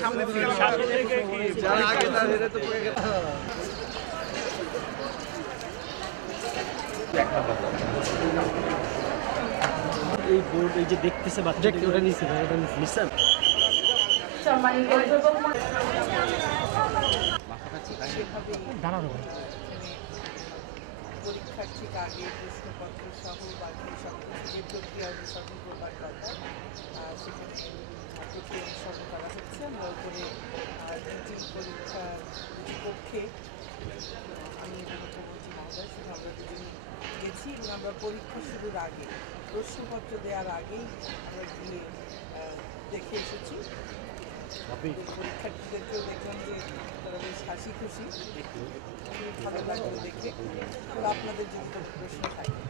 সামনে থেকে যারা আগে তাদের তো পড়ে গেল। এই বোর্ড এই যে দেখতেছে বাচ্চা ওটা নিছে ভাই, ওটা নিছেন সম্মানিত দাঁড়ানো পরীক্ষার্থীকে আগে প্রশ্নপত্র সহ বাকি সব যে প্রক্রিয়া অনুসরণ করবার কথা সেখানে প্রক্রিয়া অনুসরণ করা হচ্ছে। আমরা উপরে রিটিং পরীক্ষার পক্ষে আমি মুখ্যমন্ত্রী মহোদয় শুধু আমরা দুদিন গেছি এবং আমরা পরীক্ষা শুরুর আগে প্রশ্নপত্র দেওয়ার আগেই আমরা গিয়ে দেখে এসেছি। পরীক্ষার্থীদেরকেও দেখলাম যে তারা বেশ হাসি খুশি, খুবই ভালো লাগলো দেখে। আর আপনাদের যদি প্রশ্ন থাকে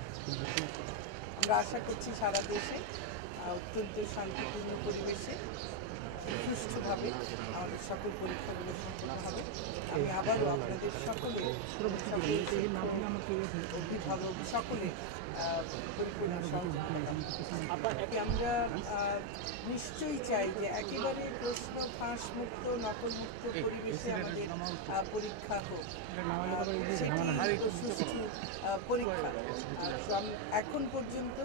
আমরা আশা করছি সারা দেশে অত্যন্ত শান্তিপূর্ণ পরিবেশে সুষ্ঠুভাবে আমাদের সকল পরীক্ষাগুলো সম্পন্ন হবে। আমি আবারও আপনাদের সকলে অভিভাবক সকলে পরিপূর্ণ সহযোগিতা আমরা নিশ্চয়ই চাই যে একেবারে প্রশ্ন ফাঁস মুক্ত নকল মুক্ত পরিবেশে আমাদের পরীক্ষা হোক, সেটি সুষ্ঠু পরীক্ষা। এখন পর্যন্ত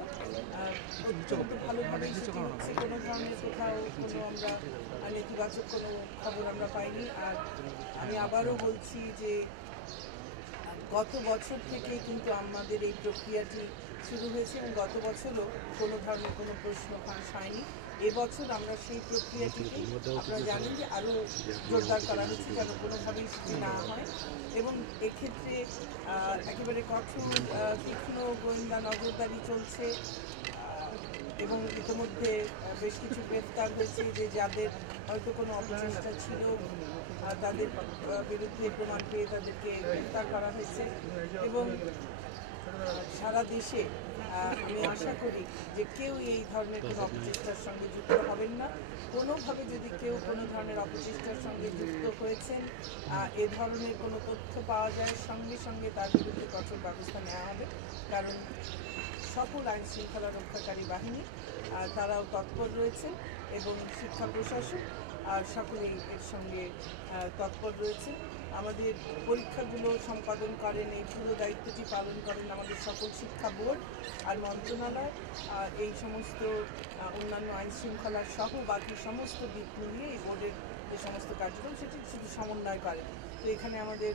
অত্যন্ত ভালোভাবেই সেটি হচ্ছে, কোনো ধরনের কোথাও কোনো আমরা নেতিবাচক কোনো খবর আমরা পাইনি। আর আমি আবারও বলছি যে গত বছর থেকে কিন্তু আমাদের এই প্রক্রিয়াটি শুরু হয়েছে এবং গত বছরও কোনো ধরনের কোনো প্রশ্ন ফাঁস হয়নি। এবছর আমরা সেই প্রক্রিয়াটিকে আপনারা জানেন যে আরও জোরদার করা হচ্ছে যেন কোনোভাবেই সেটি না হয় এবং এক্ষেত্রে একেবারে কঠোর তীক্ষ্ণ গোয়েন্দা নজরদারি চলছে এবং ইতিমধ্যে বেশ কিছু গ্রেফতার হয়েছে যে যাদের হয়তো কোনো অপচেষ্টা ছিল তাদের বিরুদ্ধে প্রমাণ পেয়ে তাদেরকে গ্রেফতার করা হয়েছে এবং সারা দেশে আমি আশা করি যে কেউ এই ধরনের কোনো অপচেষ্টার সঙ্গে যুক্ত হবেন না। কোনোভাবে যদি কেউ কোনো ধরনের অপচেষ্টার সঙ্গে যুক্ত হয়েছেন, এ ধরনের কোনো তথ্য পাওয়া যায়, সঙ্গে সঙ্গে তার বিরুদ্ধে কঠোর ব্যবস্থা নেওয়া হবে। কারণ সকল আইন শৃঙ্খলা রক্ষাকারী বাহিনী তারাও তৎপর রয়েছে এবং শিক্ষা প্রশাসন আর সকলেই এর সঙ্গে তৎপর রয়েছে। আমাদের পরীক্ষাগুলো সম্পাদন করেন, এই পুরো দায়িত্বটি পালন করেন আমাদের সকল শিক্ষা বোর্ড আর মন্ত্রণালয়। আর এই সমস্ত অন্যান্য আইন শৃঙ্খলা সহ বাকি সমস্ত দিক মিলিয়ে এই বোর্ডের যে সমস্ত কার্যক্রম সেটি শুধু সমন্বয় করে। তো এখানে আমাদের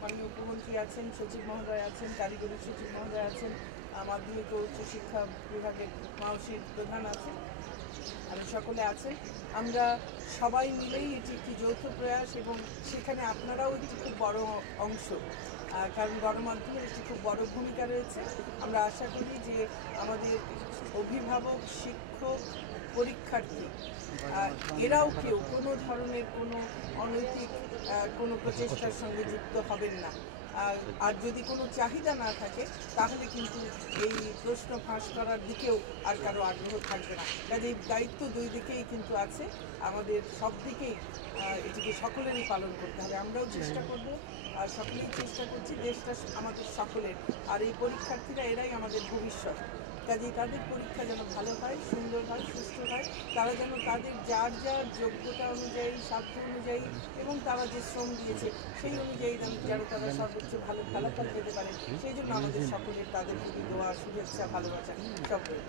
মাননীয় মুখ্যমন্ত্রী আছেন, সচিব মহোদয় আছেন, কারিগরি সচিব মহোদয় আছেন, মাধ্যমিক ও উচ্চশিক্ষা বিভাগের মাওসির প্রধান আছেন, আর সকলে আছেন। আমরা সবাই মিলেই এটি একটি যৌথ প্রয়াস এবং সেখানে আপনারাও একটি খুব বড় অংশ, কারণ গণমাধ্যমের একটি খুব বড় ভূমিকা রয়েছে। আমরা আশা করি যে আমাদের অভিভাবক, শিক্ষক, পরীক্ষার্থী এরাও কেউ কোনো ধরনের কোনো অনৈতিক কোনো প্রচেষ্টার সঙ্গে যুক্ত হবেন না। আর যদি কোনো চাহিদা না থাকে তাহলে কিন্তু এই প্রশ্ন ফাঁস করার দিকেও আর কারো আগ্রহ থাকবে না। কাজে এই দায়িত্ব দুই দিকেই কিন্তু আছে, আমাদের সব দিকেই এটিকে সকলেরই পালন করতে হবে। আমরাও চেষ্টা করব আর সকলেই চেষ্টা করছি, দেশটা আমাদের সকলের, আর এই পরীক্ষার্থীরা এরাই আমাদের ভবিষ্যৎ। কাজেই তাদের পরীক্ষা যেন ভালো হয়, সুন্দর হয়, সুস্থ হয়, তারা যেন তাদের যার যার যোগ্যতা অনুযায়ী, সাধ্য অনুযায়ী এবং তারা যে শ্রম দিয়েছে সেই অনুযায়ী যেন তারা সর্বোচ্চ ভালো ফলাফল পেতে পারে, সেই জন্য আমাদের সকলের তাদের প্রতি দোয়া, শুভেচ্ছা, ভালোবাসা সকলে।